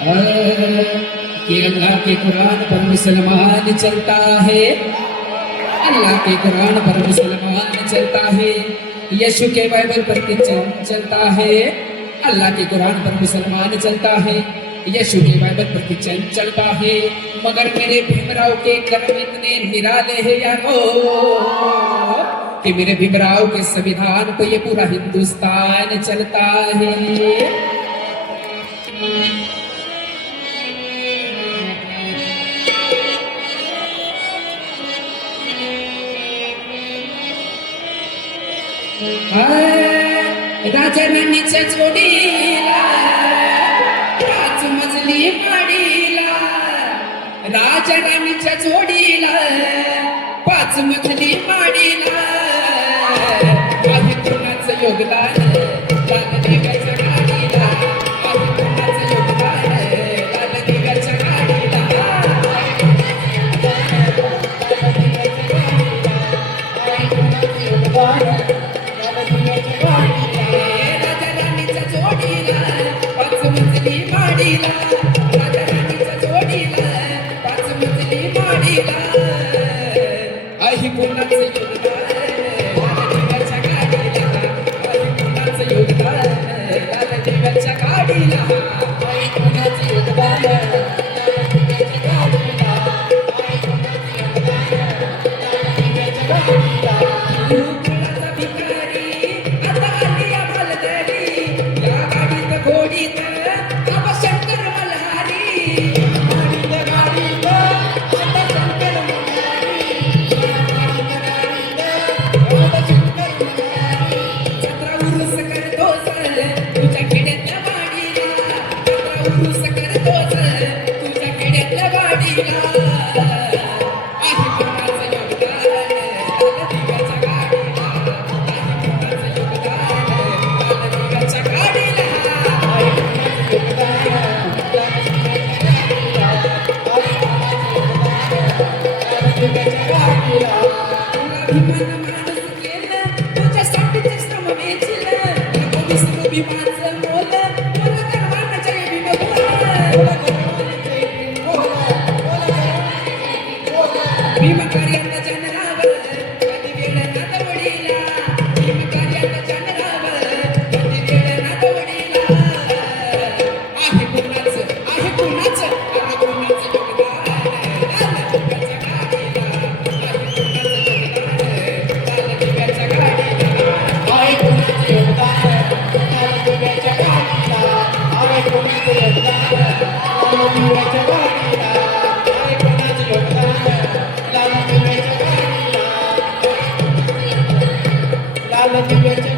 कि अल्लाह के कुरान पर मुसलमान चलता है, अल्लाह के कुरान पर मुसलमान चलता है, यीशु के बाइबल पर किचन चलता है। अल्लाह के कुरान पर मुसलमान चलता है, यीशु के बाइबल पर किचन चलता है। मगर मेरे भीमराव के कर्म इतने निराले हैं यारो कि मेरे भीमराव के संविधान पे ये पूरा हिंदुस्तान चलता है। राजा राणीच्या जोडीला 5 मजली माडीला, राजा राणीच्या जोडीला 5 मजली माडीला, आहे कुणाचं योगदान लालदेवाच्या गाडीला, आहे कुणाचं योगदान लालदेवाच्या गाडीला, राजा राणीच्या जोडीला 5 मजली माडीला, राजा राणीच्या जोडीला 5 मजली माडीला, आहे कुणाचं योगदान लालदेवाच्या गाडीला, आहे कुणाचं योगदान लालदेवाच्या गाडीला, आहे कुणाचं योगदान लालदेवाच्या गाडीला, आहे कुणाचं योगदान लालदेवाच्या गाडीला. गुरुकुळाचा भिकारी आता आली या बलदेवी, या गाडीत घोडीत आबा शंकर मल्हारी, गाडीत गाडीत आबा शंकर मल्हारी, गाडीत गाडीत आबा शंकर मल्हारी. जत्रा उरूस करतोस तुझ्या खेड्यातल्या वाडीला, जत्रा उरूस करतोस तुझ्या खेड्यातल्या वाडीला, आहे कुणाचं योगदान लालदेवाच्या गाडीला, आहे कुणाचं योगदान लालदेवाच्या गाडीला, आहे कुणाचं योगदान लालदेवाच्या गाडीला, आहे कुणाचं योगदान लालदेवाच्या गाडीला. तुला अभिमान माणूस केलं, तुझ्यासाठीचे श्रम वेचलं, पोलीस विमाचं मोल, तुला गर्वानं जय भीम बोल, तुला गर्वानं जय भीम बोल, तुला गर्वानं जय भीम बोल. भीम कार्यात जनरावर कधी वेळ नादवडीला, भीम कार्यात जनरावर कधी वेळ नादवडीला, आहे कुणाचं आहे कुणाचं आहे कुणाचं योगदान लालदेवाच्या गाडीला, आहे कुणाचं योगदान लालदेवाच्या गाडीला, आहे कुणाचं योगदान लालदेवाच्या गाडीला, आहे कुणाचं योगदान लालदेवाच्या गाडीला, आहे कुणाचं योगदान लालदेवाच्या गाडीला, लालदेवाच्या